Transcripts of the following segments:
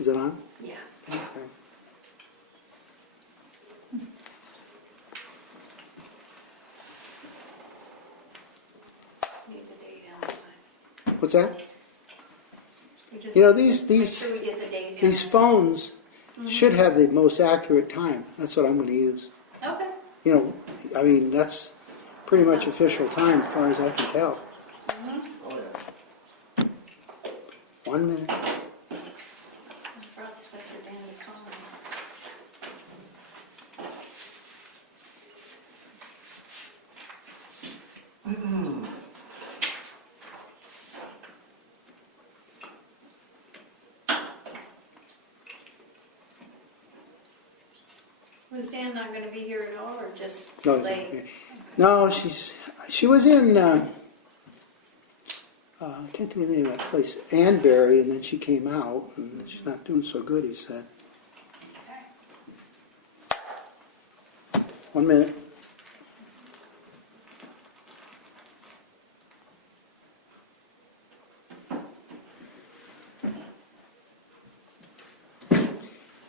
Is it on? Yeah. Okay. Need the date and the time. What's that? We just You know, make sure we get the date and these the time. phones should have the most accurate time. That's what I'm going to use. Okay. You know, I mean, that's pretty much official time as far as I can tell. Oh, yeah. 1 minute. I brought Spectre down to sign. Was Dan not going to be here at all, or just No, late? no, she was in, I can't think of the name of that place, Anbury, and then she came out, and she's not doing so good, he said. Okay. 1 minute.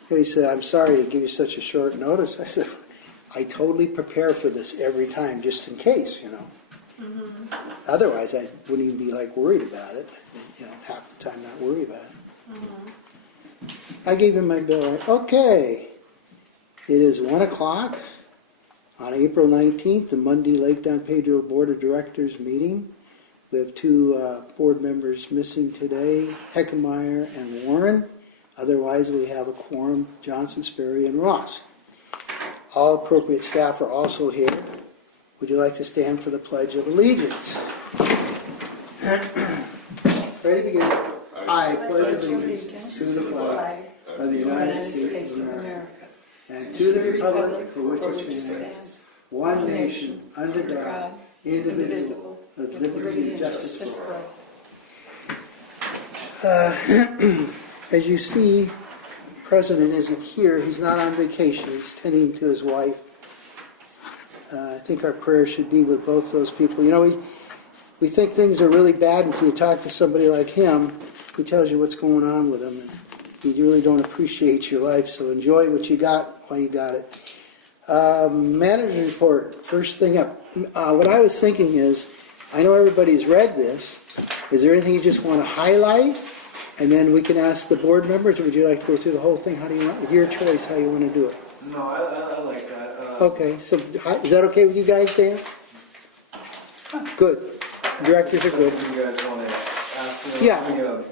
And he said, I'm sorry to give you such a short notice. I said, I totally prepare for this every time, just in case, you know. Otherwise, I wouldn't even be like worried about it. You know, half the time not worry about it. I gave him my bill. Okay. It is 1 o'clock on April 19th, the Monday Lake Don Pedro Board of Directors meeting. We have two board members missing today, Heckemeyer and Warren. Otherwise, we have a quorum, Johnson, Sperry, and Ross. All appropriate staff are also here. Would you like to stand for the Pledge of Allegiance? Ready to begin. I pledge allegiance to the flag of the United States of America and to the republic for which it stands, one nation, under God, indivisible, with liberty and justice for all. As you see, the President isn't here. He's not on vacation. He's tending to his wife. I think our prayers should be with both those people. You know, we think things are really bad until you talk to somebody like him. He tells you what's going on with them. And you really don't appreciate your life, so enjoy what you got while you got it. Manager's report, first thing up. What I was thinking is, I know everybody's read this. Is there anything you just want to highlight? And then we can ask the board members, or would you like to go through the whole thing? How do you want, your choice, how you want to do it? No, I like that. Okay, so is that okay with you guys, Dan? It's fine. Good. Directors are good. Do you guys want to ask me? Yeah.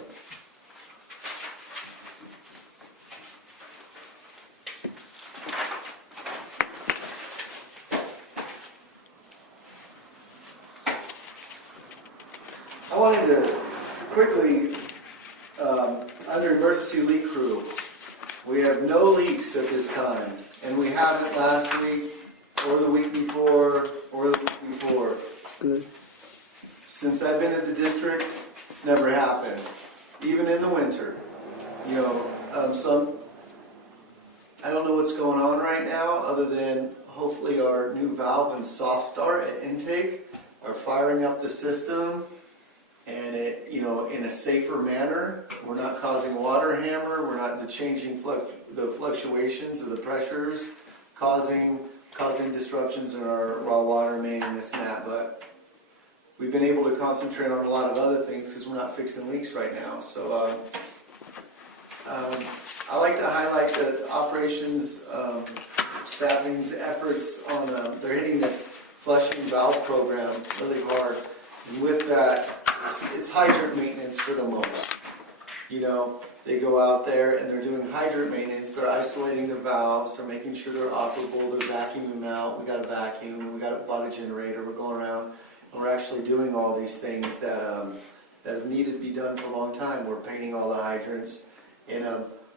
I wanted to quickly, under emergency leak crew, we have no leaks at this time, and we haven't last week, or the week before, or the week before. Good. Since I've been in the district, it's never happened, even in the winter. You know, so I don't know what's going on right now, other than hopefully our new valve and soft start at intake are firing up the system, and it, you know, in a safer manner. We're not causing water hammer. We're not changing the fluctuations of the pressures, causing disruptions in our raw water main and this and that. But we've been able to concentrate on a lot of other things because we're not fixing leaks right now. So I like to highlight the operations staffing's efforts on they're hitting this flushing valve program really hard, and with that, it's hydrant maintenance for the most. You know, they go out there and they're doing hydrant maintenance. They're isolating the valves. They're making sure they're operable. They're vacuuming them out. We got a vacuum. We got a bought a generator. We're going around and we're actually doing all these things that have needed to be done for a long time. We're painting all the hydrants, and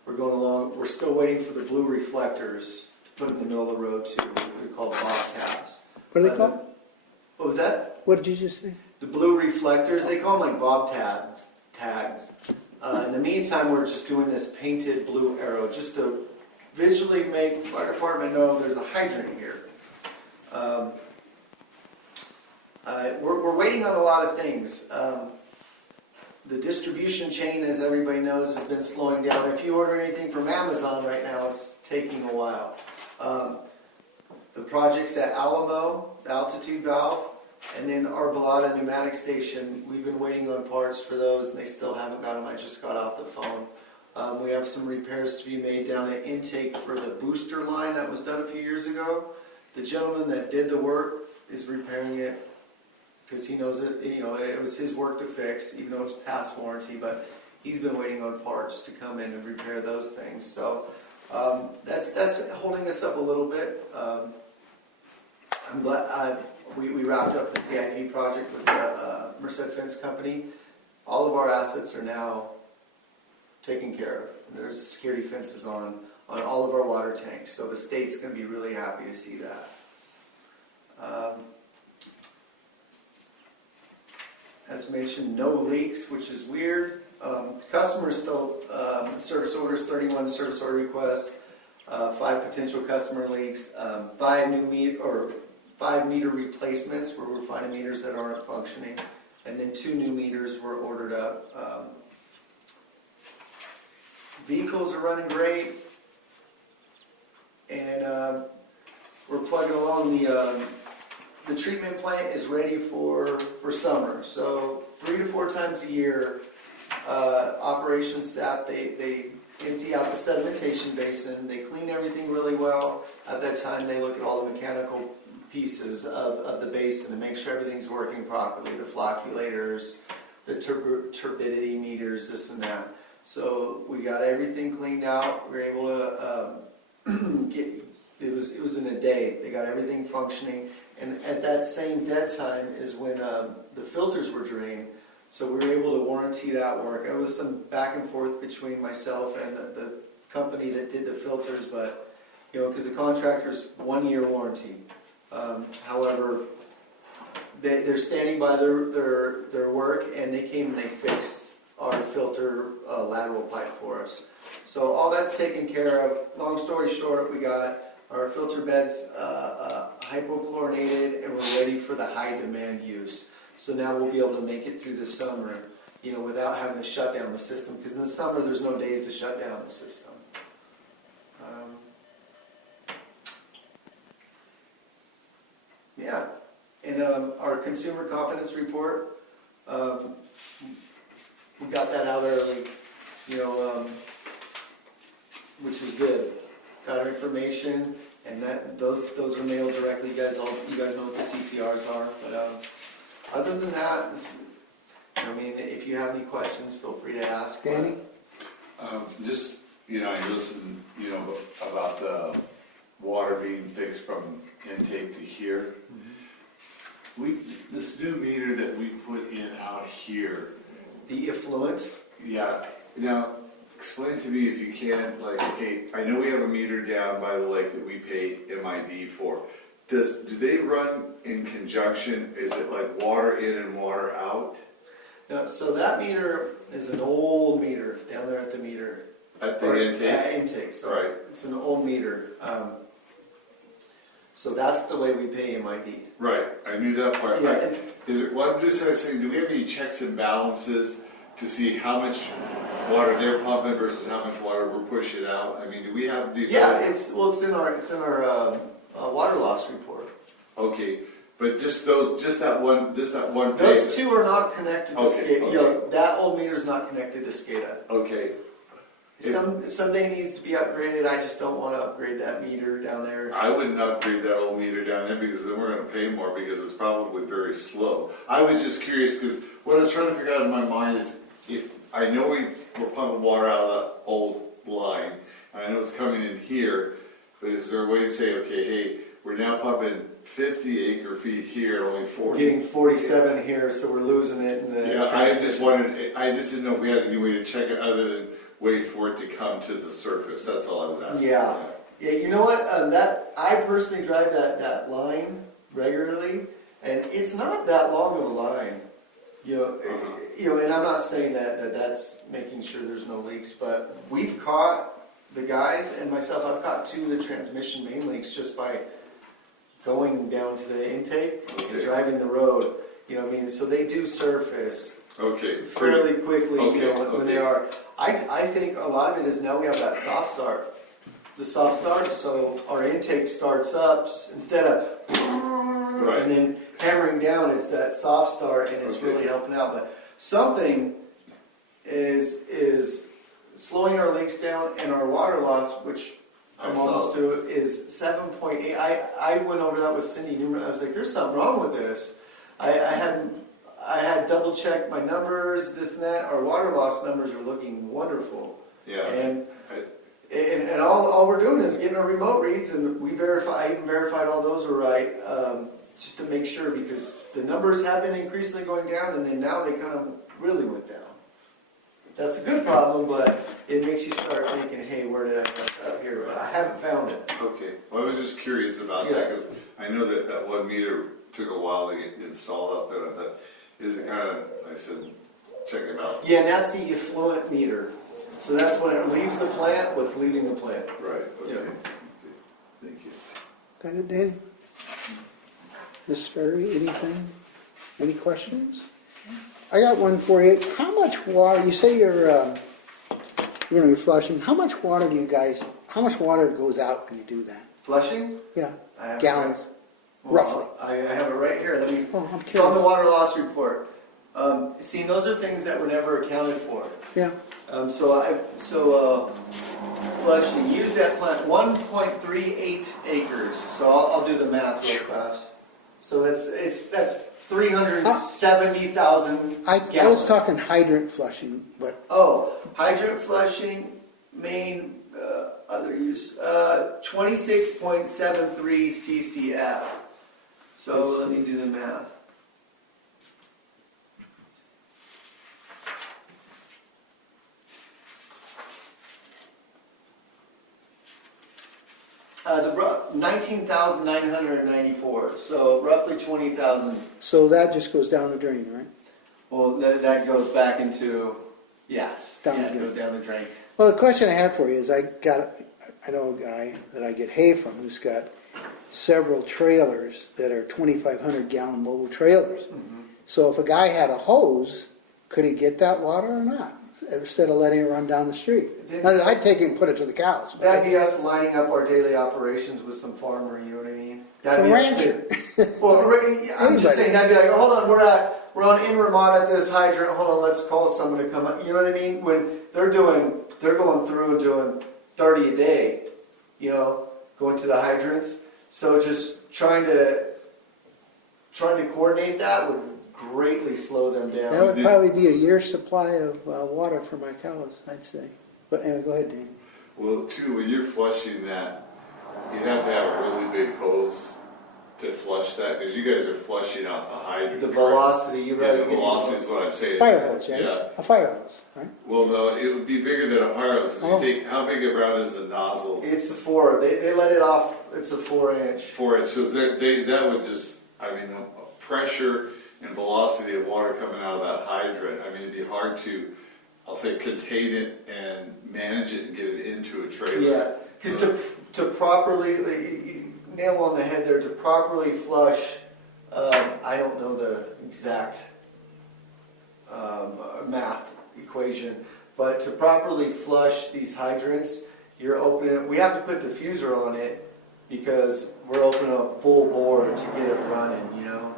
we're going along. We're still waiting for the blue reflectors to put in the middle of the road too. They're called bobcats. What are they called? What was that? What did you just say? The blue reflectors, they call them like tags. In the meantime, we're just doing this painted blue arrow just to visually make fire department know there's a hydrant here. We're waiting on a lot of things. the distribution chain, as everybody knows, has been slowing down. If you order anything from Amazon right now, it's taking a while. The projects at Alamo, the altitude valve, and then our Bellotta pneumatic station, we've been waiting on parts for those, and they still haven't got them. I just got off the phone. We have some repairs to be made down at intake for the booster line that was done a few years ago. The gentleman that did the work is repairing it because he knows it. You know, it was his work to fix, even though it's past warranty. But he's been waiting on parts to come in and repair those things. So that's holding us up a little bit. I'm glad we wrapped up the CIP project with the Merced Fence Company. All of our assets are now taken care of. There's security fences on all of our water tanks, so the state's going to be really happy to see that. As mentioned, no leaks, which is weird. Customers still, service orders, 31 service order requests, 5 potential customer leaks, 5 meter replacements where we're finding meters that aren't functioning, and then 2 new meters were ordered up. Vehicles are running great, and we're plugging along. The treatment plant is ready for summer, so 3 to 4 times a year, operations staff, they empty out the sedimentation basin, they clean everything really well. At that time, they look at all the mechanical pieces of the basin and make sure everything's working properly, the flocculators, the turbidity meters, this and that. So we got everything cleaned out. We were able to get, it was in a day. They got everything functioning. And at that same dead time is when the filters were drained. So we were able to warranty that work. There was some back and forth between myself and the company that did the filters, but you know, because the contractor's 1-year warranty. However, they're standing by their work, and they came and they fixed our filter lateral pipe for us. So all that's taken care of. Long story short, we got our filter beds hypochlorinated, and we're ready for the high demand use. So now we'll be able to make it through the summer, you know, without having to shut down the system. Because in the summer, there's no days to shut down the system. Yeah, and our consumer confidence report, we got that out early, you know, which is good. Got our information, and those are mailed directly. You guys know what the CCRs are. But other than that, I mean, if you have any questions, feel free to ask. Danny? Just, you know, I listened, you know, about the water being fixed from intake to here. This new meter that we put in out here. The effluent. Yeah. Now, explain to me if you can, like, okay, I know we have a meter down by the lake that we pay MID for. Do they run in conjunction? Is it like water in and water out? No, so that meter is an old meter down there at the meter. At the intake? At intake, sorry. Right. It's an old meter. So that's the way we pay MID. Right, I knew that part. Yeah. Is it? Well, I'm just saying, do we have any checks and balances to see how much water they're pumping versus how much water we're pushing out? I mean, do we have the? Yeah, it's in our water loss report. Okay, but just that one thing. Those two are not connected to Okay, SCADA. okay. You know, that old meter is not connected to SCADA. Okay. Someday needs to be upgraded. I just don't want to upgrade that meter down there. I wouldn't upgrade that old meter down there because then we're going to pay more because it's probably very slow. I was just curious because what I was trying to figure out in my mind is if I know we're pumping water out of that old line, and I know it's coming in here, but is there a way to say, okay, hey, we're now pumping 50 acre feet here, only 40. We're getting 47 here, so we're losing it. In the Yeah, I just didn't know if we had any way to check it other than wait for it to come to the surface. That's all I was asking. Yeah. Yeah, you know what? I personally drive that line regularly, and it's not that long of a line. You know, and I'm not saying that's making sure there's no leaks, but we've caught the guys and myself. I've caught 2 of the transmission main leaks just by going down to the intake and driving the road. You know what I mean? So they do surface Okay. fairly quickly, you know, Okay, when they okay. are. I think a lot of it is now we have that soft start. The soft start, so our intake starts up instead of Right. and then hammering down, it's that soft start and it's Okay. really helping out. But something is slowing our leaks down and our water loss, which I'm I saw almost it. to, is 7.8. I went over that with Cindy numerous. I was like, there's something wrong with this. I had double checked my numbers, this and that. Our water loss numbers are looking wonderful. Yeah. And I- and all we're doing is getting our remote reads, and I even verified all those are right, just to make sure, because the numbers have been increasingly going down, and then now they kind of really went down. That's a good problem, but it makes you start thinking, hey, where did I mess up here? But I haven't found it. Okay, well, I was just curious about that, because I know that that one meter took a while to get installed out there. I thought, is it kind of, I said, check it out. Yeah, and that's the effluent meter. So that's when it leaves the plant, what's leaving the plant. Right, okay. Yeah. Okay. Thank you. That it, Danny? Ms. Sperry, anything? Any questions? I got one for you. How much water, you say you're flushing, how much water goes out when you do that? Flushing? Yeah, I have it gallons, right- well, roughly. I have it right here. Let me. Oh, I'm It's on the curious. water loss report. See, those are things that were never accounted for. Yeah, Flushing, use that plant, 1.38 acres. So I'll do the math real fast. So that's 370,000 I gallons. was talking hydrant flushing, but Oh, hydrant flushing, main, other use, 26.73 CCF. So let me do the math. The 19,994, so roughly 20,000. so that just goes down the drain, right? Well, that goes back into, yes, Down yeah, the it drain. goes down the drain. Well, the question I had for you is I know a guy that I get hay from who's got several trailers that are 2,500 gallon mobile trailers. So if a guy had a hose, could he get that water or not? Instead of letting it run down the street. Now, I'd take it and put it to the cows. but That'd be us lining up our daily operations with some farmer, you know what I mean? That'd Some be us rancher. saying- Well, I'm Anybody. just saying, that'd be like, hold on, we're on in Vermont at this hydrant, hold on, let's call someone to come up, you know what I mean? When they're going through and doing 30 a day, you know, going to the hydrants. So just trying to coordinate that would greatly slow them down. That would probably be a year's supply of water for my cows, I'd say. But anyway, go ahead, Dave. Well, too, when you're flushing that, you'd have to have a really big hose to flush that, because you guys are flushing out the hydrant. The correct? velocity, you Yeah, rather the get. velocity is what I'm saying. Fire hose, right? Yeah. A fire hose, right? Well, no, it would be bigger than a fire hose, 'cause Oh. you take, how big around is the nozzles? It's a 4, they let it off, it's a 4-inch. 4 inches, that would just, I mean, the pressure and velocity of water coming out of that hydrant, I mean, it'd be hard to, I'll say, contain it and manage it and get it into a trailer. Yeah, because to properly, you nail on the head there, to properly flush, I don't know the exact math equation, but to properly flush these hydrants, you're opening, we have to put diffuser on it because we're opening up full bore to get it running, you know?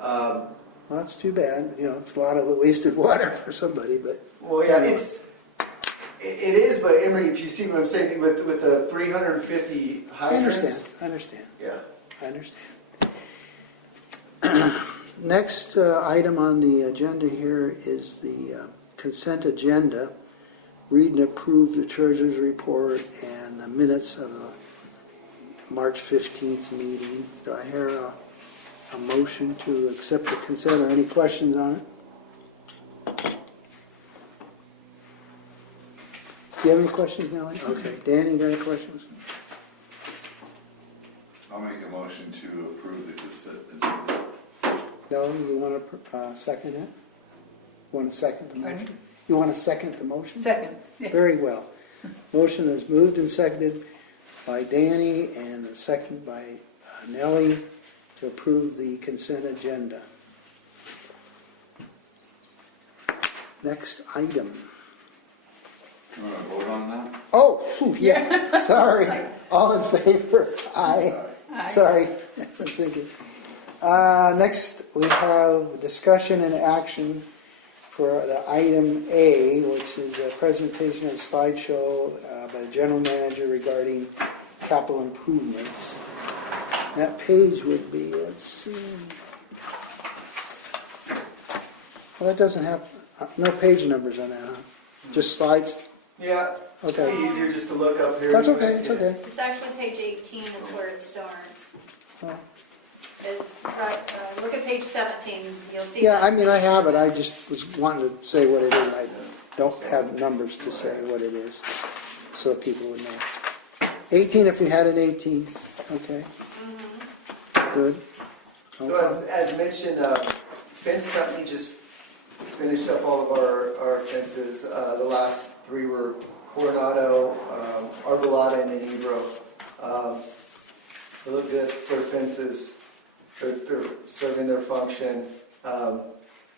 Well, that's too bad. You know, it's a lot of wasted water for somebody, but. Well, yeah, it is, but Emery, if you see what I'm saying, with the 350 I hydrants. understand. Yeah. I understand. Next item on the agenda here is the consent agenda. Read and approve the treasurer's report and the minutes of the March 15th meeting. Do I hear a motion to accept the consent or any questions on it? Do you have any questions, Nellie? Okay. Danny, you got any questions? I'll make a motion to approve the consent agenda. No, you want to second it? Want to second the motion? Pardon? You want to second the motion? Second. Yeah. Very well. Motion is moved and seconded by Danny and seconded by Nellie to approve the consent agenda. Next item. You wanna vote on that? Oh, phew, yeah, sorry. All in favor? Aye. Aye. Sorry, I was thinking. Next, we have discussion and action for the item A, which is a presentation of a slideshow by the general manager regarding capital improvements. That page would be, let's see. Well, that doesn't have, no page numbers on that, huh? Just slides? Yeah, Okay. it'd be easier just to look up here. That's okay, it's okay. It's actually page 18 is where it starts. Oh. It's right, look at page 17, you'll see. Yeah, that. I mean, I have it, I just was wanting to say what it is, I don't have numbers to say what it is, so people would know. 18 if you had an 18, okay. Good. So as mentioned, fence company just finished up all of our fences. The last three were Coronado, Arbolada, and then Ebro. They look good for fences. They're serving their function.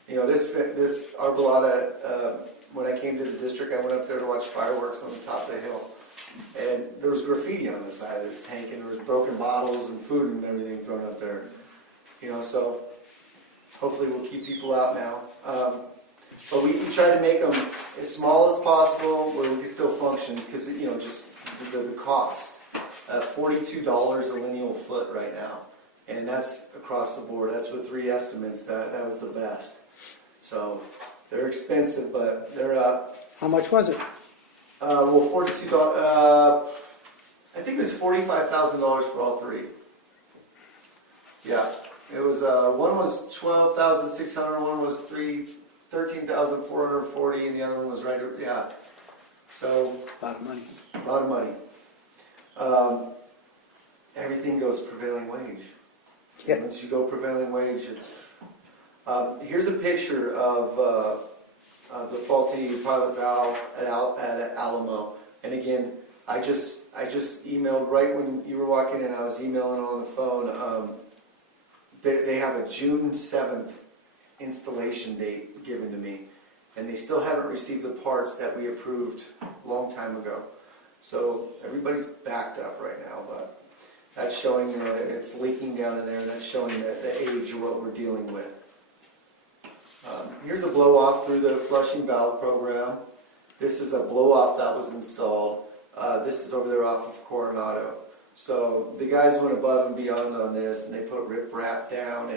This Arbolada, when I came to the district, I went up there to watch fireworks on the top of the hill. And there was graffiti on the side of this tank, and there was broken bottles and food and everything thrown up there. So hopefully we'll keep people out now. But we try to make them as small as possible where we can still function because, just the cost. $42 a lineal foot right now. And that's across the board. That's with 3 estimates. That was the best. So they're expensive, but they're up. How much was it? Well, $42. I think it was $45,000 for all 3. Yeah, it was. One was $12,600. One was $13,440, and the other one was right. Yeah. So A lot of money. a lot of money. Everything goes prevailing wage. Yeah. Once you go prevailing wage, it's. Here's a picture of the faulty pilot valve at Alamo. And again, I just emailed right when you were walking in. I was emailing on the phone. They have a June 7th installation date given to me, and they still haven't received the parts that we approved a long time ago. So everybody's backed up right now, but that's showing, it's leaking down in there. That's showing the age of what we're dealing with. Here's a blow off through the flushing valve program. This is a blow off that was installed. This is over there off of Coronado. So the guys went above and beyond on this, and they put riprap down,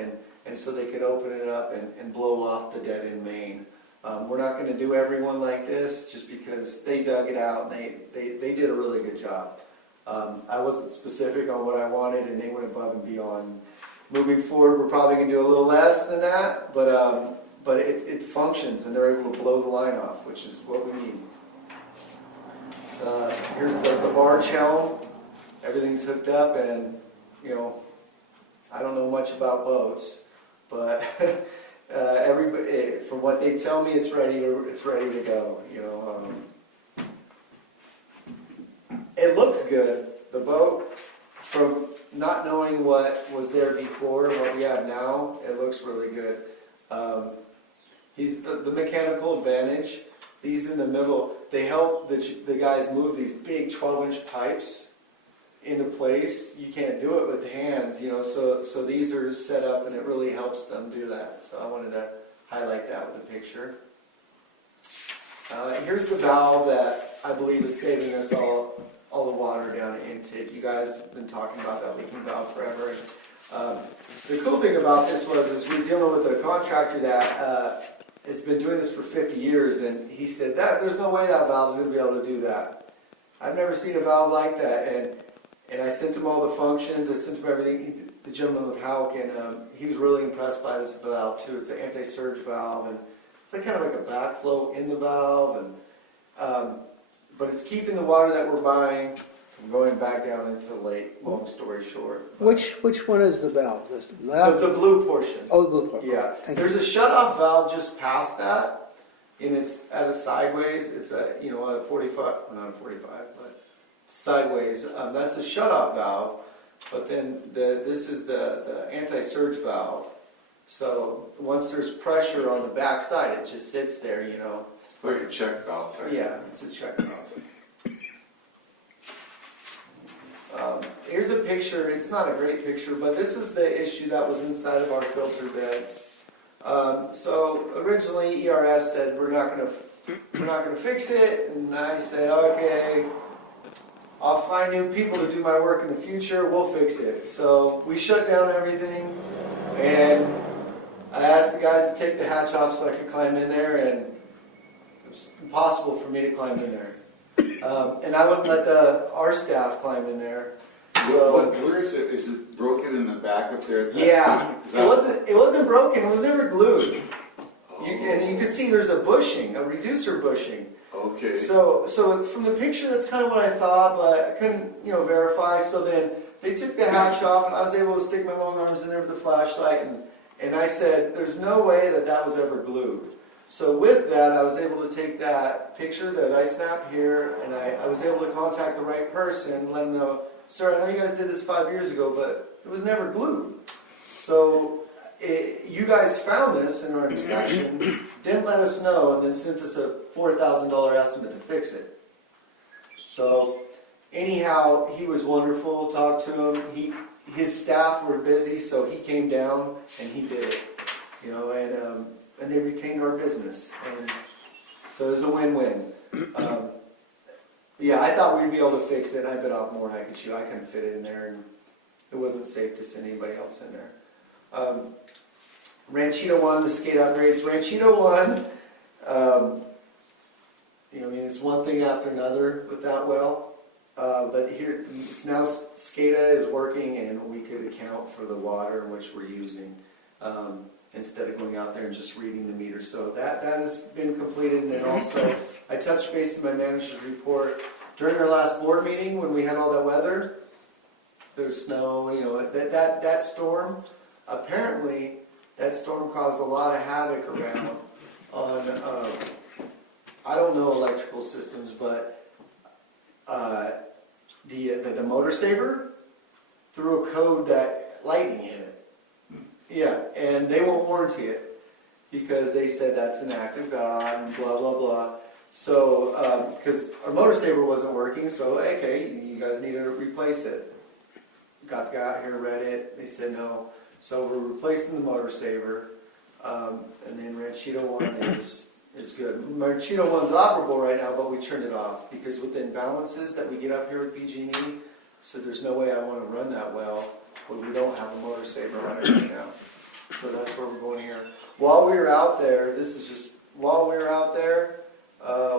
and so they could open it up and blow off the dead end main. We're not going to do everyone like this, just because they dug it out and they did a really good job. I wasn't specific on what I wanted, and they went above and beyond. Moving forward, we're probably going to do a little less than that, but it functions, and they're able to blow the line off, which is what we need. Here's the barge helm. Everything's hooked up, and I don't know much about boats, but everybody, from what they tell me, it's ready to go. It looks good. The boat, from not knowing what was there before and what we have now, it looks really good. He's the mechanical advantage. These in the middle, they help the guys move these big 12-inch pipes into place. You can't do it with hands, so these are set up, and it really helps them do that. So I wanted to highlight that with the picture. Here's the valve that I believe is saving us all the water down at intake. You guys have been talking about that leaking valve forever. The cool thing about this is we're dealing with a contractor that has been doing this for 50 years, and he said that there's no way that valve's going to be able to do that. I've never seen a valve like that, and I sent him all the functions. I sent him everything. The gentleman with Houck, and he was really impressed by this valve too. It's an anti-surge valve, and it's kind of like a backflow in the valve, and but it's keeping the water that we're buying from going back down into the lake. Long story short. Which one is the valve? The left? The blue portion. Oh, the blue part. Yeah. Thank There's you. a shut-off valve just past that, and it's at a sideways. It's at at a 45, well, not a 45, but sideways. That's a shut-off valve. But then this is the anti-surge valve, So once there's pressure on the back side, it just sits there, Like a check valve type. Yeah, it's a check valve. Here's a picture. It's not a great picture, but this is the issue that was inside of our filter beds. So originally ERS said we're not gonna fix it, and I said okay, I'll find new people to do my work in the future. We'll fix it. So we shut down everything, and I asked the guys to take the hatch off so I could climb in there, and it was impossible for me to climb in there. And I wouldn't let our staff climb in there. So Where is it? Is it broken in the back up there? yeah, Is it that- wasn't broken. It was never glued. And you can see there's a bushing, a reducer bushing. Okay. So from the picture, that's kind of what I thought, but I couldn't, verify. So then they took the hatch off, and I was able to stick my long arms in there with the flashlight, and I said, "There's no way that was ever glued." So with that, I was able to take that picture that I snapped here, and I was able to contact the right person and let them know, "Sir, I know you guys did this 5 years ago, but it was never glued." So you guys found this in our inspection, didn't let us know, and then sent us a $4,000 estimate to fix it. So anyhow, he was wonderful. Talked to him. His staff were busy, so he came down and he did it. And they retained our business, and so it was a win-win. Yeah, I thought we'd be able to fix it. I bit off more than I could chew. I couldn't fit it in there, and it wasn't safe to send anybody else in there. Ranchito 1, the skate upgrades. Ranchito 1, it's one thing after another with that well. But here, it's now SCADA is working, and we could account for the water in which we're using instead of going out there and just reading the meter. So that has been completed, and then also I touched base in my manager's report during our last board meeting when we had all that weather. There's snow, that storm. Apparently, that storm caused a lot of havoc around on, I don't know electrical systems, but the motor saver threw a code that lightning hit it. Yeah, and they won't warranty it because they said that's an act of God and blah, blah, blah. So, because our motor saver wasn't working, so okay, you guys need to replace it. Got the guy out here, read it, they said no. So we're replacing the motor saver, and then Ranchito 1 is good. Ranchito 1's operable right now, but we turned it off because with the imbalances that we get up here with PG&E, so there's no way I want to run that well when we don't have a motor saver on it right now. So that's where we're going here. While we were out there,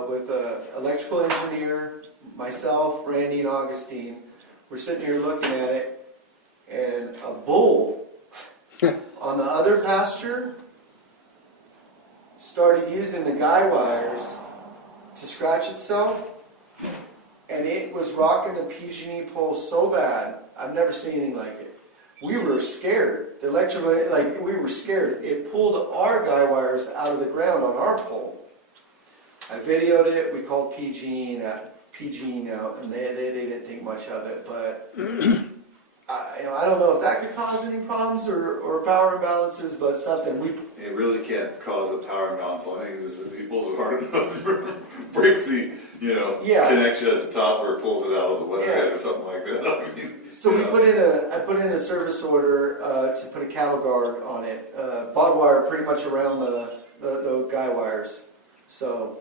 with an electrical engineer, myself, Randy, and Augustine, we're sitting here looking at it, and a bull on the other pasture started using the guy wires to scratch itself, and it was rocking the PG&E pole so bad. I've never seen anything like it. We were scared. The electrical, we were scared. It pulled our guy wires out of the ground on our pole. I videoed it. We called PG&E now, and they didn't think much of it, but I don't know if that could cause any problems or power imbalances, but something It really can't cause a power imbalance on it because if he pulls it hard enough, breaks the connection at the top, or pulls it out of the wethead or something like that. So I put in a service order to put a cattle guard on it, barbed wire pretty much around the guy wires. So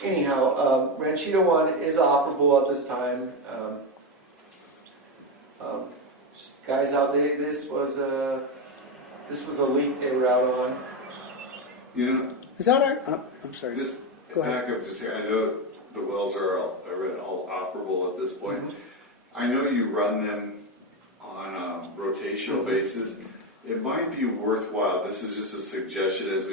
anyhow, Ranchito 1 is operable at this time. Guys out there, this was a leak they were out on. Is that our, I'm sorry. Just Go ahead. back up, just here. I know the wells are all operable at this point. I know you run them on a rotational basis. It might be worthwhile, this is just a suggestion it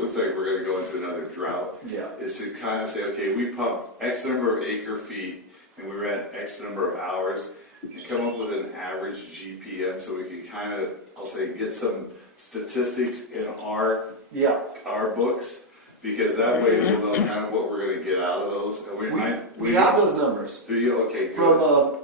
looks like we're going to go into another drought. Yeah. Is to kind of say, okay, we pump X number of acre feet and we ran X number of hours and come up with an average GPM so we can kind of, I'll say, get some statistics in our books, because that way we'll know kind of what we're going to get out of those. And we have those numbers. Do you? Okay, good. From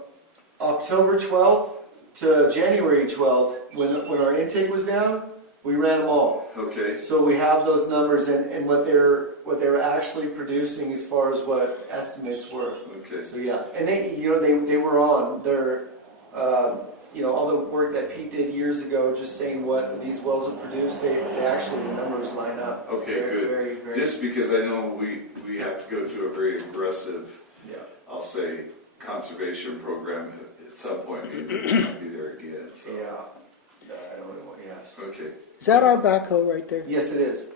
October 12th to January 12th, when our intake was down, We ran them all. Okay, So we have those numbers and what they're actually producing as far as what estimates were. okay. So yeah, and they were on their, all the work that Pete did years ago, just saying what these wells would produce. They actually, the numbers line up. Okay, Very, good. very, very. Just because I know we have to go to a very aggressive, Yeah. I'll say, conservation program at some point. Maybe we'll not be there again, so. Yeah. I don't know. Yes. Okay. Is that our backhoe right there? Yes, it is.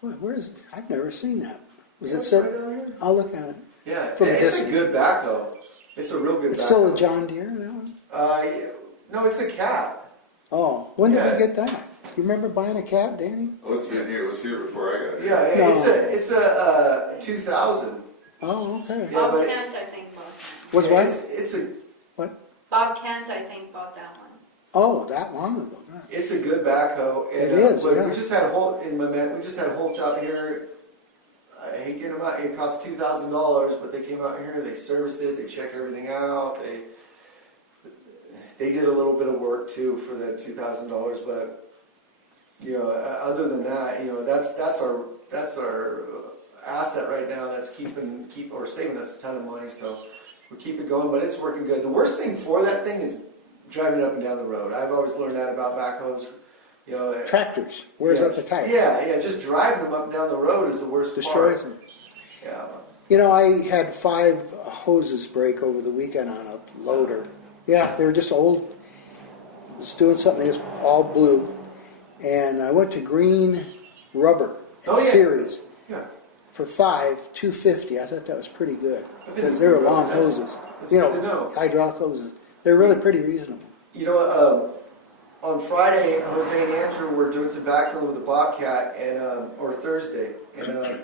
Where is it? I've never seen that. Was Yeah, it it's set? right down here. I'll look at it. Yeah, From a it's a distance. good backhoe. It's a real good It's backhoe. still a John Deere, that one? Yeah. No, it's a cat. Oh, when did Yeah. we get that? You remember buying a cat, Danny? Oh, it's been here. It was here before I got here. Yeah, No. it's a 2000. Oh, okay. Yeah, Bob but- Kent, I think, bought that. Was Yeah, what? It's a Bob Kent, I think, bought that one. Oh, that long ago. Huh. It's a good backhoe. And, It is, but yeah. we just had Holt in my man. We just had Holt out here. I hate getting them out. It cost $2,000, but they came out here. They serviced it. They checked everything out. They did a little bit of work too for the $2,000. But other than that, that's our asset right now. That's or saving us a ton of money. So we keep it going. But it's working good. The worst thing for that thing is driving up and down the road. I've always learned that about backhoes. Tractors. Where's yeah, up the tires? Yeah, just driving them up and down the road is the worst Destroys part. them. Yeah. I had 5 hoses break over the weekend on a loader. Yeah, they were just old. I was doing something that was all blue. And I went to Green Rubber Oh, yeah. Series Yeah. for $250. I thought that was pretty good I've been because to they were Green long Rubber. hoses. That's good to know. Hydraulic hoses. They're really pretty reasonable. On Friday, Jose and Andrew were doing some backfilling with the Bobcat, or Thursday, and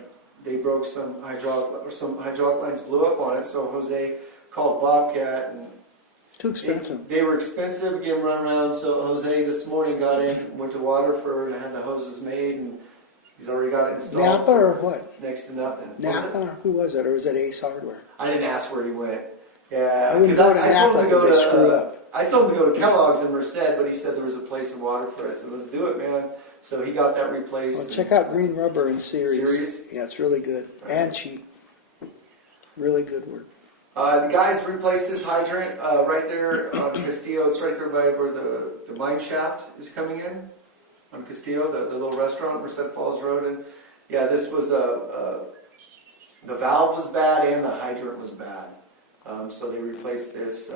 they broke some hydraulic lines blew up on it. So Jose called Bobcat, and Too expensive. they were expensive, give them run around. So Jose this morning got in, went to Waterford, and had the hoses made, and he's already got it installed. Napa for or what? Next to nothing. Was it? Napa? Or who was it? Or was it Ace Hardware? I didn't ask where he went. Yeah, I wouldn't 'cause go to I told Napa him to go because they to, screw up. I told him to go to Kellogg's in Merced, but he said there was a place in Waterford. I said, let's do it, man. So he got that replaced. Well, check out Green Rubber in Series. Series? Yeah, it's really good. And cheap. Really good work. The guys replaced this hydrant right there on Castillo. It's right there by where the mine shaft is coming in on Castillo, the little restaurant, Merced Falls Road. And yeah, this was the valve was bad and the hydrant was bad. So they replaced this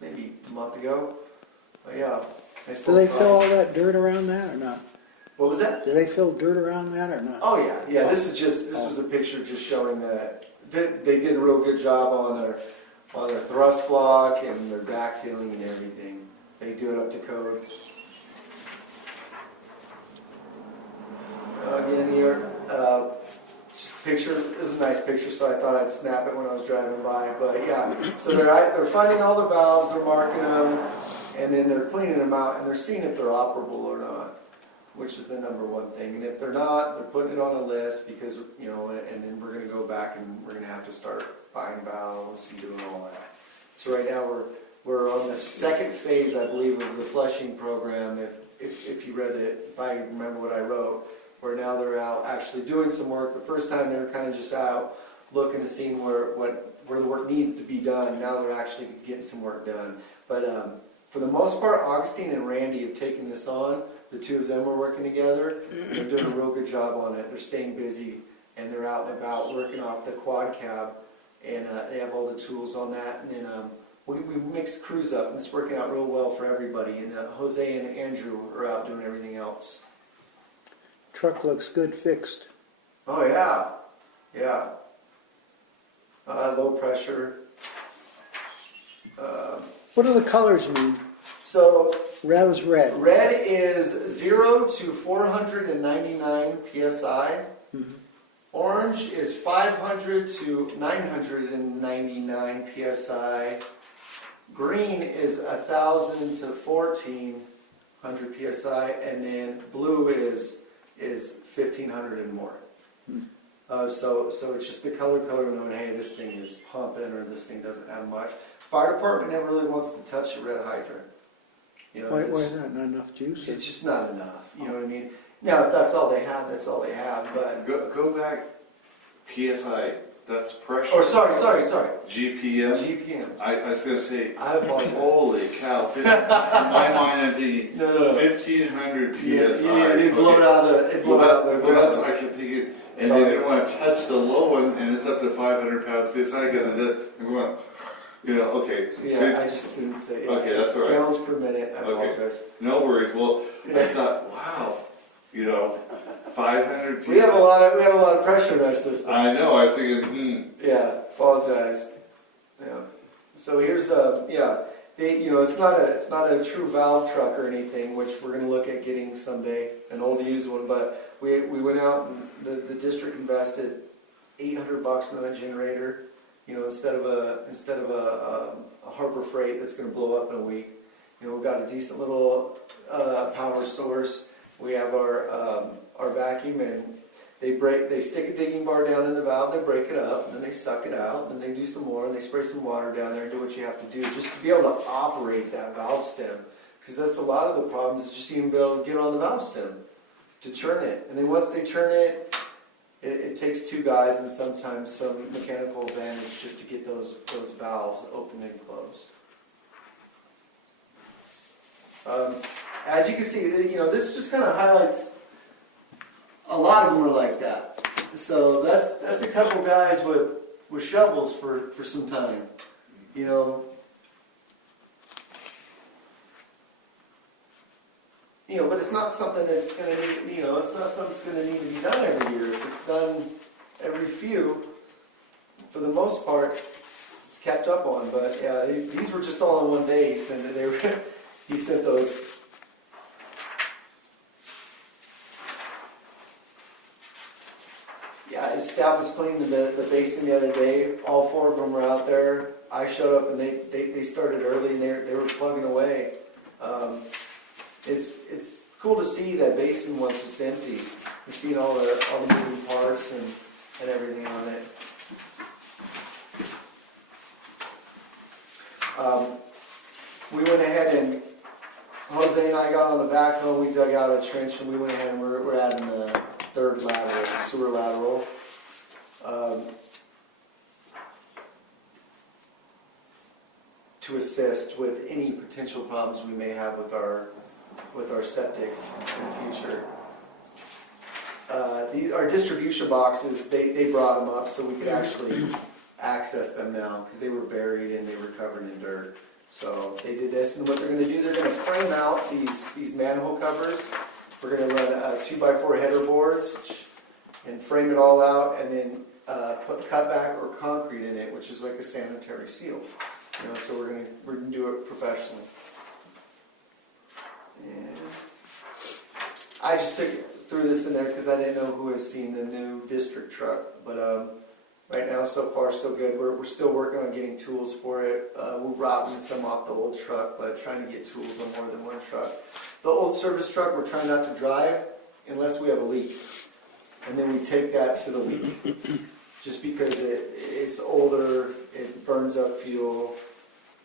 maybe a month ago. But yeah. Nice Do they little fill all product. that dirt around that or not? What was that? Do they fill dirt around that or not? Oh yeah. This was a picture just showing that they did a real good job on their thrust block and their backfilling and everything. They do it up to code. Again here, just a picture. This is a nice picture, so I thought I'd snap it when I was driving by. But yeah, so they're finding all the valves, they're marking them, and then they're cleaning them out, and they're seeing if they're operable or not, which is the number one thing. And if they're not, they're putting it on a list because, and then we're going to go back and we're going to have to start buying valves and doing all that. So right now we're on the second phase, I believe, of the flushing program. If you read it, if I remember what I wrote, where now they're out actually doing some work. The first time they were kind of just out looking to see where the work needs to be done. Now they're actually getting some work done. But for the most part, Augustine and Randy have taken this on. The two of them are working together. They're doing a real good job on it. They're staying busy, and they're out and about working off the quad cab, and they have all the tools on that. And then we mixed crews up, and it's working out real well for everybody. And Jose and Andrew are out doing everything else. Truck looks good fixed. Oh yeah. Low pressure. What do the colors mean? So Red was red. red is 0 to 499 psi. Mhm. Orange is 500 to 999 psi. Green is 1,000 to 1,400 psi, and then blue is 1,500 and more. So it's just the color code knowing, hey, this thing is pumping or this thing doesn't have much. Fire department never really wants to touch a red hydrant. You know, Why it's- not enough juice? it's just not enough, you know what I mean? Now, if that's all they have, that's all they have, but, Go back, PSI, that's pressure. oh, sorry, GPM? GPMs. I was gonna say, I apologize. holy cow, in my mind, I'm thinking No. 1500 PSI. Yeah, they blow it out of the, it Well, blew out of the well, that's ground. what I kept thinking, and Sorry. they didn't want to touch the low one, and it's up to 500 pounds PSI, because it does, I'm going, okay. Yeah, I just didn't say it. Okay, that's all right. Gallons per minute, I Okay. apologize. No worries, well, I Yeah. thought, wow, 500 We have a lot of pressure in our system. I know, I was thinking, Yeah, apologize. Yeah. So here's it's not a true valve truck or anything, which we're gonna look at getting someday, an old used one, but we went out and the district invested $800 in that generator, instead of a Harbor Freight that's gonna blow up in a week. We've got a decent little power source. We have our vacuum, and they stick a digging bar down in the valve, they break it up, and then they suck it out, and then they do some more, and they spray some water down there and do what you have to do just to be able to operate that valve stem. Because that's a lot of the problems, is just even be able to get on the valve stem to turn it. And then once they turn it, it takes two guys and sometimes some mechanical advantage just to get those valves open and closed. As you can see, this just kind of highlights, a lot of them are like that. So that's a couple guys with shovels for some time. But it's not something that's going to need, it's not something that's going to need to be done every year. If it's done every few, for the most part, it's kept up on. But yeah, these were just all in one day. He sent those. Yeah, his staff was cleaning the basin the other day. All four of them were out there. I showed up and they started early and they were plugging away. It's cool to see that basin once it's empty. And seeing all the moving parts and everything on it. We went ahead and Jose and I got on the backhoe. We dug out a trench and we went ahead and we're adding the third lateral, sewer lateral. To assist with any potential problems we may have with our septic in the future. Our distribution boxes, they brought them up so we could actually access them now because they were buried and they were covered in dirt. So they did this, and what they're going to do, they're going to frame out these manhole covers. We're going to run 2x4 header boards and frame it all out, and then put cutback or concrete in it, which is like a sanitary seal. So we're going to do it professionally. And I just threw this in there because I didn't know who has seen the new district truck, but right now, so far, so good. We're still working on getting tools for it. We're robbing some off the old truck, but trying to get tools on more than one truck. The old service truck, we're trying not to drive unless we have a leak. And then we take that to the leak. Just because it's older, it burns up fuel.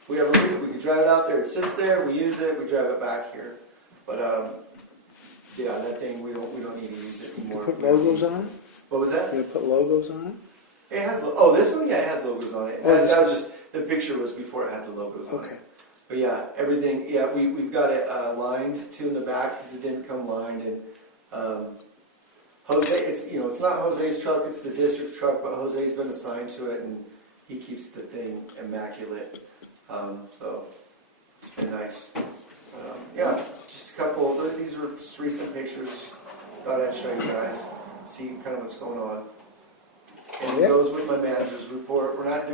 If we have a leak, we can drive it out there. It sits there, we use it, we drive it back here. But yeah, that thing, we don't need to use it You anymore. put logos on it? What was that? You gonna put logos on it? It has, this one? Yeah, it has logos on it. Oh, That was just, the picture was before it had the logos on Okay. it. But yeah, everything, yeah, we've got it lined too in the back because it didn't come lined. And Jose, it's not Jose's truck, it's the district truck, but Jose's been assigned to it and he keeps the thing immaculate. So it's been nice. Yeah, just a couple, these were just recent pictures, just thought I'd show you guys, see kind of what's going on. And it goes with my manager's report. We're not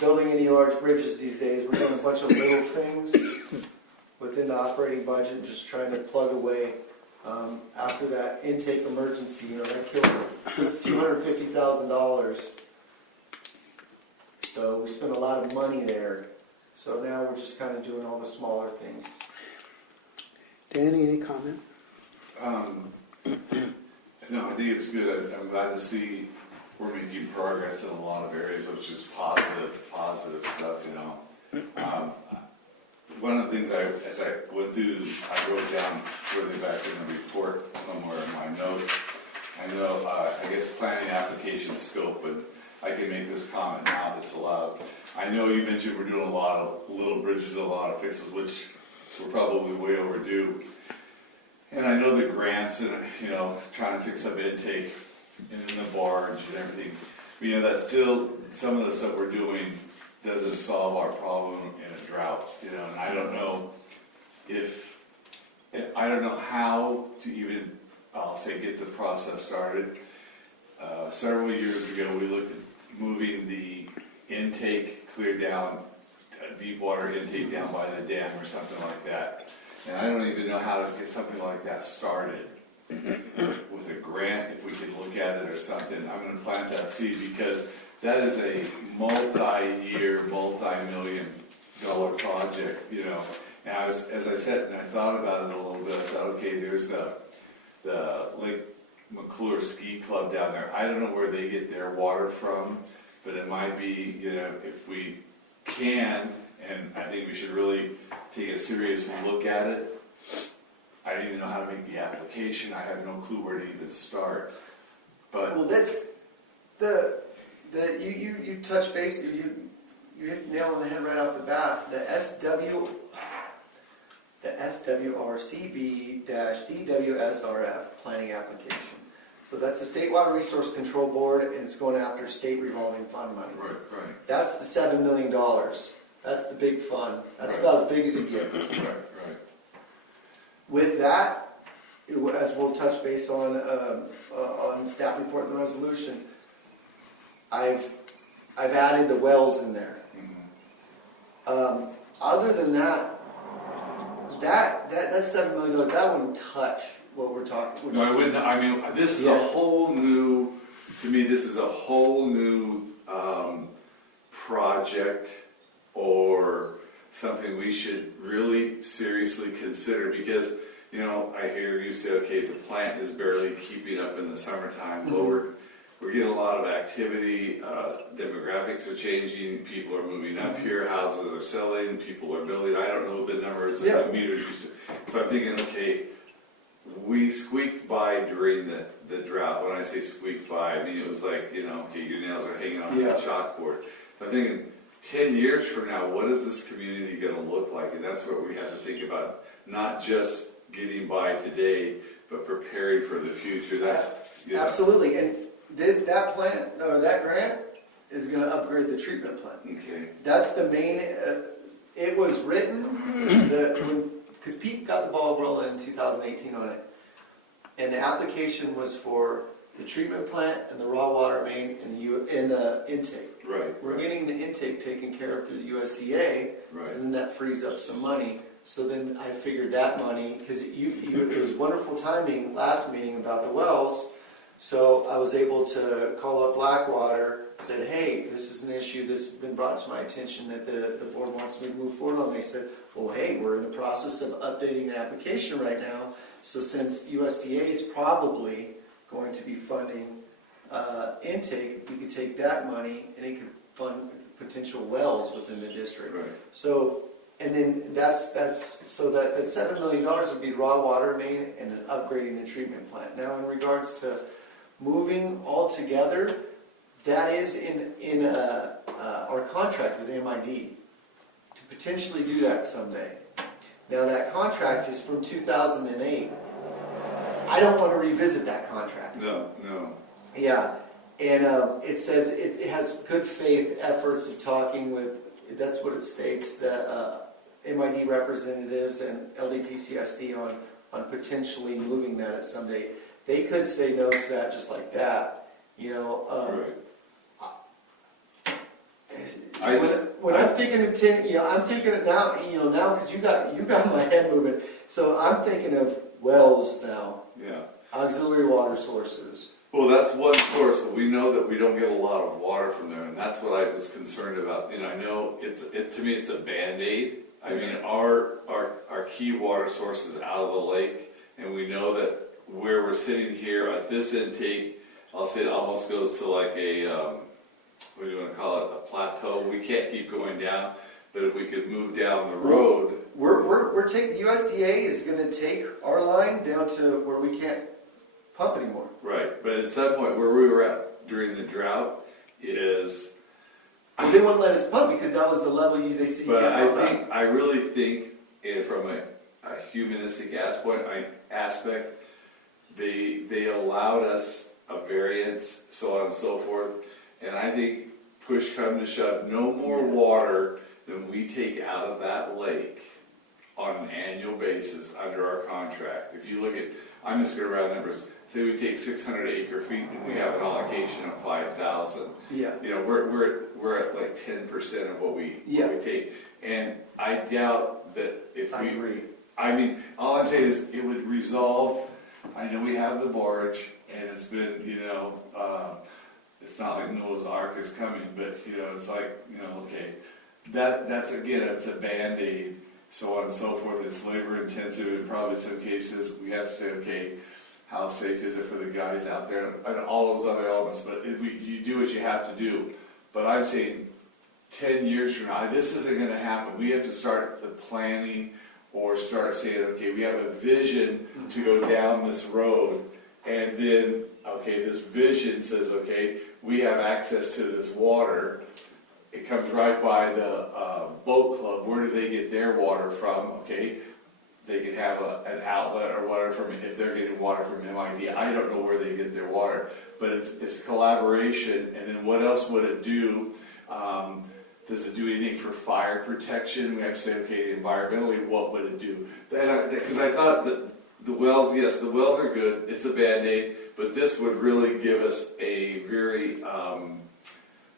building any large bridges these days. We're doing a bunch of little things within the operating budget and just trying to plug away. After that intake emergency, that killed it. It's $250,000. So we spent a lot of money there. So now we're just kind of doing all the smaller things. Danny, any comment? No, I think it's good. I'm glad to see we're making progress in a lot of areas, which is positive stuff, one of the things as I went through, I wrote down further back in the report somewhere in my notes. I know, I guess planning application scope, but I can make this comment now that's allowed. I know you mentioned we're doing a lot of little bridges and a lot of fixes, which we're probably way overdue. And I know the grants and, you know, trying to fix up intake and then the barge and everything. But, you know, that's still, some of the stuff we're doing doesn't solve our problem in a drought, you know, and I don't know how to even, I'll say, get the process started. Several years ago, we looked at moving the intake clear down, deep water intake down by the dam or something like that. And I don't even know how to get something like that started with a grant, if we could look at it or something. I'm going to plant that seed because that is a multi-year, multi-million-dollar project, you know. And as I said, and I thought about it a little bit, I thought, okay, there's the Lake McClure Ski Club down there. I don't know where they get their water from, but it might be, you know, if we can, and I think we should really take a serious look at it. I don't even know how to make the application. I have no clue where to even start. But Well, that's you touch base, you hit nail on the head right off the bat. The SWRCB-DWSRF planning application. So that's the State Water Resource Control Board, and it's going after state revolving fund money. right. That's the $7 million. That's the big fund. That's Right. about as big as it gets. Right. With that, as we'll touch base on the staff report and the resolution, I've added the wells in there. Other than that $7 million, that wouldn't touch what we're talking. No, I wouldn't. I mean, this is a whole new. To me, this is a whole new project or something we should really seriously consider because, you know, I hear you say, okay, the plant is barely keeping up in the summertime. Well, we're getting a lot of activity. Demographics are changing. People are moving up here. Houses are selling. People are building. I don't know the numbers of the meters used to. So I'm thinking, okay, we squeaked by during the drought. When I say squeaked by, I mean it was like, you know, okay, your nails are hanging on the chalkboard. So I'm thinking, 10 years from now, what is this community going to look like? And that's what we have to think about. Not just getting by today, but preparing for the future. That's Absolutely, and that plant or that grant is going to upgrade the treatment plant. Okay. That's the main. It was written because Pete got the ball rolling in 2018 on it, and the application was for the treatment plant and the raw water main and the intake. Right. We're getting the intake taken care of through the USDA, so then that frees up some money. So then I figured that money, because it was wonderful timing last meeting about the wells, so I was able to call up Blackwater, said, hey, this is an issue that's been brought to my attention that the board wants me to move forward on. They said, well, hey, we're in the process of updating the application right now, so since USDA is probably going to be funding intake, we could take that money and it could fund potential wells within the district. Right. So, and then that's so that $7 million would be raw water main and then upgrading the treatment plant. Now, in regards to moving all together, that is in our contract with MID to potentially do that someday. Now, that contract is from 2008. I don't want to revisit that contract. No. Yeah, and it says it has good faith efforts of talking with, that's what it states, the MID representatives and Ldpcsd on potentially moving that at some date. They could say no to that just like that, you know. When I'm thinking of 10, you know, I'm thinking of now, you know, now because you got my head moving. So I'm thinking of wells now. Yeah. Auxiliary water sources. Well, that's one source, but we know that we don't get a lot of water from there, and that's what I was concerned about. You know, I know to me it's a Band-Aid. I mean, our key water source is out of the lake, and we know that where we're sitting here at this intake, I'll say it almost goes to like a, what do you want to call it, a plateau. We can't keep going down, but if we could move down the road. we're taking, USDA is gonna take our line down to where we can't pump anymore. Right, but at some point, where we were at during the drought is, But they wouldn't let us pump because that was the level they said you but can't pump at. I really think, from a humanistic aspect, they allowed us a variance, so on and so forth, and I think push come to shove, no more water than we take out of that lake on an annual basis under our contract. If you look at, I'm just gonna round numbers, say we take 600 acre feet and we have an allocation of 5,000. Yeah. You know, we're at like 10% of what we take. And I doubt that if I agree. I mean, all I'm saying is it would resolve, I know we have the barge and it's been, it's not like Noah's Ark is coming, but it's like, okay, that's again, it's a Band-Aid, so on and so forth. It's labor intensive in probably some cases. We have to say, okay, how safe is it for the guys out there and all those other elements, but you do what you have to do. But I'm saying 10 years from now, this isn't gonna happen. We have to start the planning or start saying, okay, we have a vision to go down this road, and then, okay, this vision says, okay, we have access to this water. It comes right by the boat club. Where do they get their water from? Okay, they can have an outlet or whatever from, if they're getting water from MID. I don't know where they get their water, but it's collaboration. And then what else would it do? Does it do anything for fire protection? We have to say, okay, environmentally, what would it do? Because I thought that the wells, yes, the wells are good. It's a Band-Aid, but this would really give us a very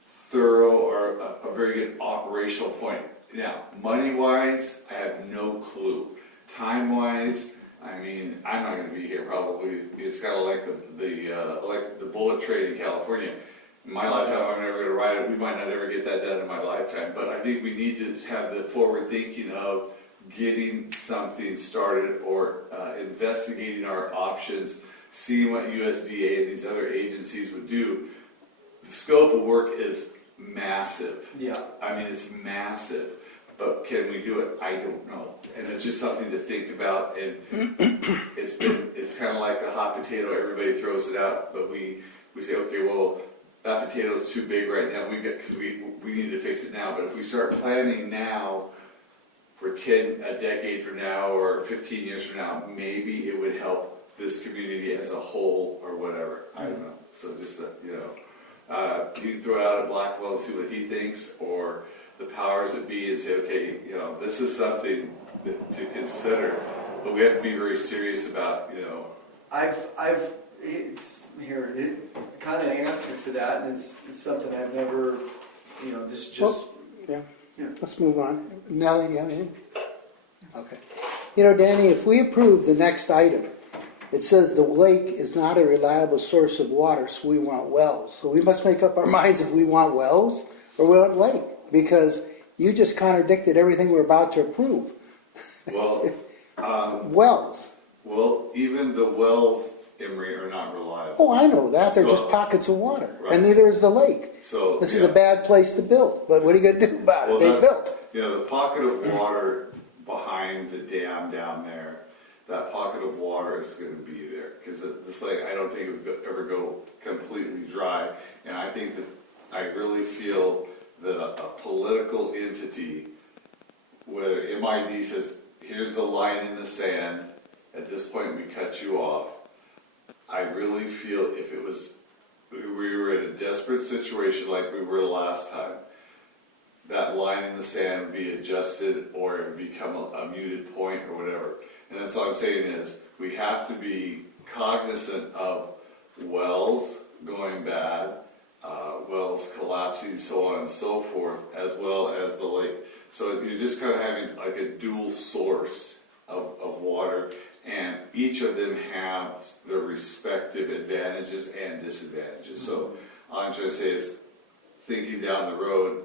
thorough or a very good operational point. Now, money-wise, I have no clue. Time-wise, I mean, I'm not going to be here probably. It's kind of like the bullet train in California. In my lifetime, I'm never going to ride it. We might not ever get that done in my lifetime, but I think we need to have the forward thinking of getting something started or investigating our options, seeing what USDA and these other agencies would do. The scope of work is massive. Yeah. I mean, it's massive, but can we do it? I don't know. And it's just something to think about. And it's kind of like a hot potato. Everybody throws it out, but we say, okay, well, that potato's too big right now. Because we need to fix it now. But if we start planning now for a decade from now or 15 years from now, maybe it would help this community as a whole or whatever. I don't know. So just you can throw it out at Blackwell and see what he thinks, or the powers that be, and say, okay, this is something to consider, but we have to be very serious about, It's here. It kind of answer to that, and it's something I've never, this just. Well, yeah. Let's move on. Nellie, you have anything? Okay. Danny, if we approve the next item, it says the lake is not a reliable source of water, so we want wells. So we must make up our minds if we want wells or we want lake, because you just contradicted everything we're about to approve. Well, wells. Well, even the wells, Emery, are not reliable. Oh, I know that. They're So- just pockets of water. Right. And neither is the lake. So This is a bad place to build. But what are you going to do about it? Well, They that's- built. The pocket of water behind the dam down there, that pocket of water is going to be there. Because this lake, I don't think it would ever go completely dry. And I think that I really feel that a political entity, whether MID says, here's the line in the sand, at this point we cut you off. I really feel if it was, we were in a desperate situation like we were last time, that line in the sand would be adjusted or it would become a muted point or whatever. And that's all I'm saying is we have to be cognizant of wells going bad, wells collapsing, so on and so forth, as well as the lake. So you're just kind of having like a dual source of water, and each of them have their respective advantages and disadvantages. So all I'm trying to say is, thinking down the road,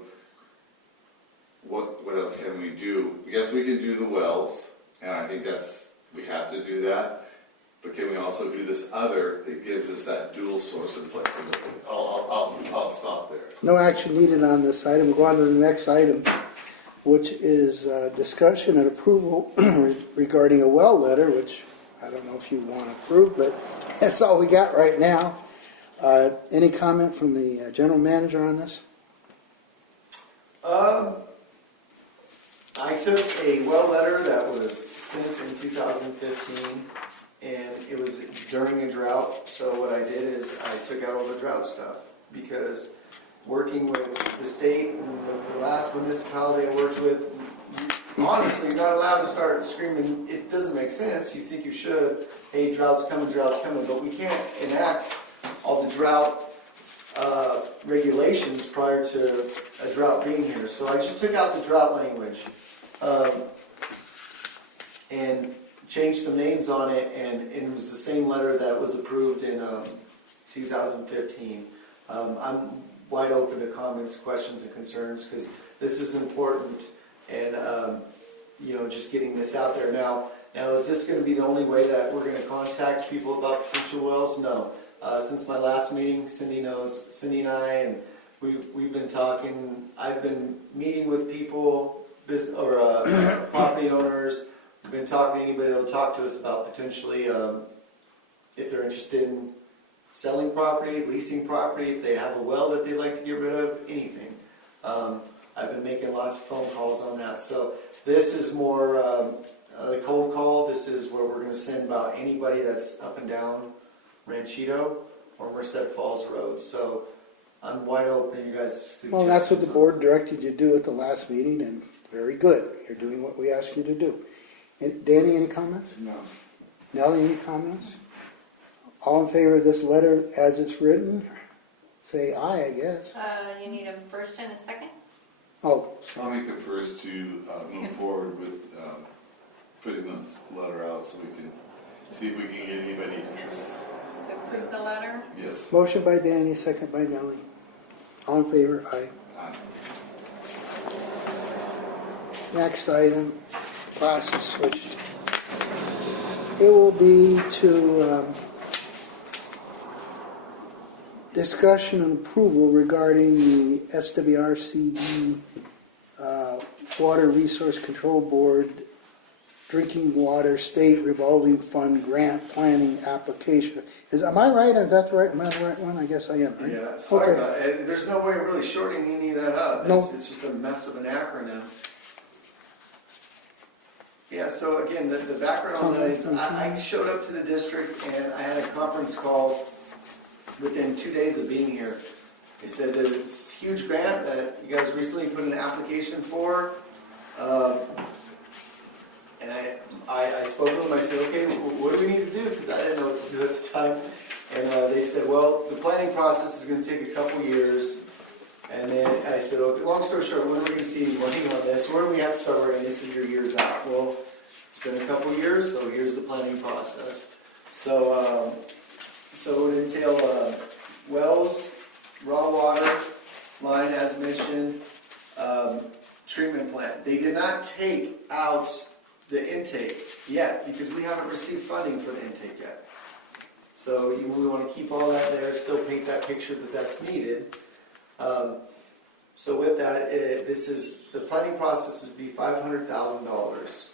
what else can we do? Yes, we can do the wells, and I think we have to do that. But can we also do this other that gives us that dual source of flexibility? I'll stop there. No action needed on this item. Go on to the next item. which is discussion and approval regarding a well letter, which I don't know if you want to approve, but that's all we got right now. Any comment from the general manager on this? I took a well letter that was sent in 2015, and it was during a drought. So what I did is I took out all the drought stuff, because working with the state and the last municipality I worked with, honestly, you're not allowed to start screaming, it doesn't make sense. You think you should, hey, drought's coming, but we can't enact all the drought regulations prior to a drought being here. So I just took out the drought language and changed some names on it, and it was the same letter that was approved in 2015. I'm wide open to comments, questions, and concerns, because this is important, and just getting this out there. Now is this going to be the only way that we're going to contact people about potential wells? No. Since my last meeting, Cindy knows, Cindy and I, and we've been talking. I've been meeting with people, property owners. We've been talking to anybody that'll talk to us about potentially if they're interested in selling property, leasing property, if they have a well that they'd like to get rid of, anything. I've been making lots of phone calls on that. So this is more the cold call. This is where we're going to send about anybody that's up and down Ranchito or Merced Falls Road. So I'm wide open. You guys. Well, that's what the board directed you to do at the last meeting, and very good. You're doing what we asked you to do. And Danny, any comments? No. Nellie, any comments? All in favor of this letter as it's written? Say aye, I guess. You need a first and a second? Oh, I'll make it first to move forward with putting the letter out so we can see if we can get anybody interested. To approve the letter? Yes. motion by Danny, second by Nellie. All in favor? Aye. Next item, process switch. It will be to discussion and approval regarding the SWRCD Water Resource Control Board Drinking Water State Revolving Fund Grant Planning Application. Am I right? Is that the right, am I the right one? I guess I am, right? Yeah, sorry Okay. about it. There's no way of really shortening any of that up. No. It's just a mess of an acronym. Yeah, so again, the background on that is I showed up to the district and I had a conference call within 2 days of being here. They said there's this huge grant that you guys recently put an application for. And I spoke to them. I said, okay, what do we need to do? Because I didn't know what to do at the time. And they said, well, the planning process is going to take a couple years. And then I said, okay, long story short, when are we going to see any money on this? Where do we have to start working? They said, your year's out. Well, it's been a couple years, so here's the planning process. So it would entail wells, raw water, line as mentioned, treatment plant. They did not take out the intake yet because we haven't received funding for the intake yet. So we want to keep all that there, still paint that picture that that's needed. So with that, the planning process would be $500,000.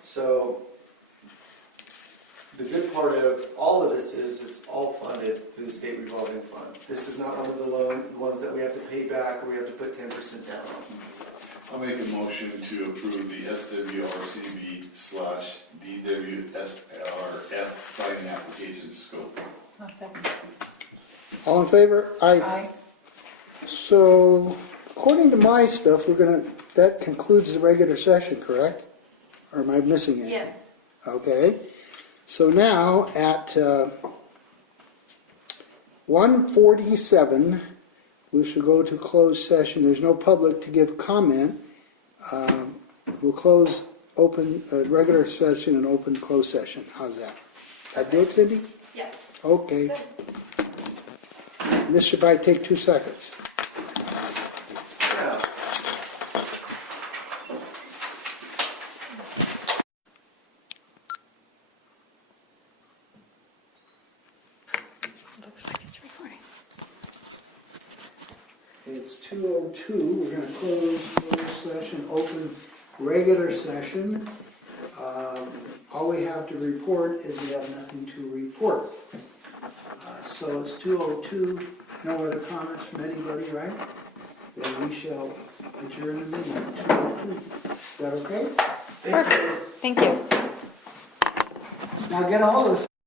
So the good part of all of this is it's all funded through the state revolving fund. This is not one of the ones that we have to pay back or we have to put 10% down on. I'll make a motion to approve the SWRCB/DWSRF filing application scope. I'll second. All in favor? Aye. So, according to my stuff, that concludes the regular session, correct? Or am I missing anything? Yes. Okay. So now, at 1:47, we should go to closed session. There's no public to give comment. We'll close regular session and open closed session. How's that? That do it, Cindy? Yeah. Okay. Good. This should probably take 2 seconds. Yeah. Looks like it's recording. Okay, it's 2:02, we're gonna close closed session, open regular session. All we have to report is we have nothing to report. So it's 2:02, no other comments from anybody, right? Then we shall adjourn the meeting at 2:02. Is that okay? Perfect. Thank you. Now get all of us.